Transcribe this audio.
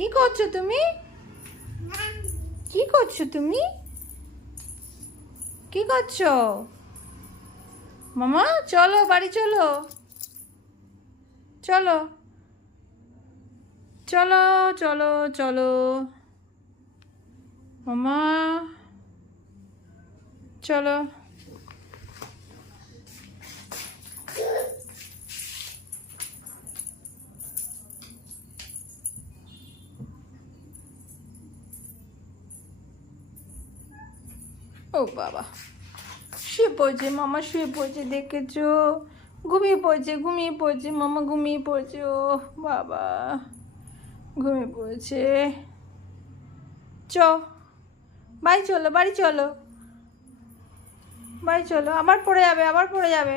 কি করছো তুমি? কি করছো তুমি? কি করছো? মামা চলো বাড়ি চলো। চলো চলো চলো চলো মামা চলো। ও বাবা, শুয়ে পড়ছে মামা, শুয়ে পড়ছে, দেখেছো? ঘুমিয়ে পড়ছে মামা, ঘুমিয়ে পড়ছে। ও বাবা, ঘুমিয়ে পড়েছে। চ বাড়ি চলো, বাড়ি চলো, বাড়ি চলো। আবার পড়ে যাবে, আবার পড়ে যাবে।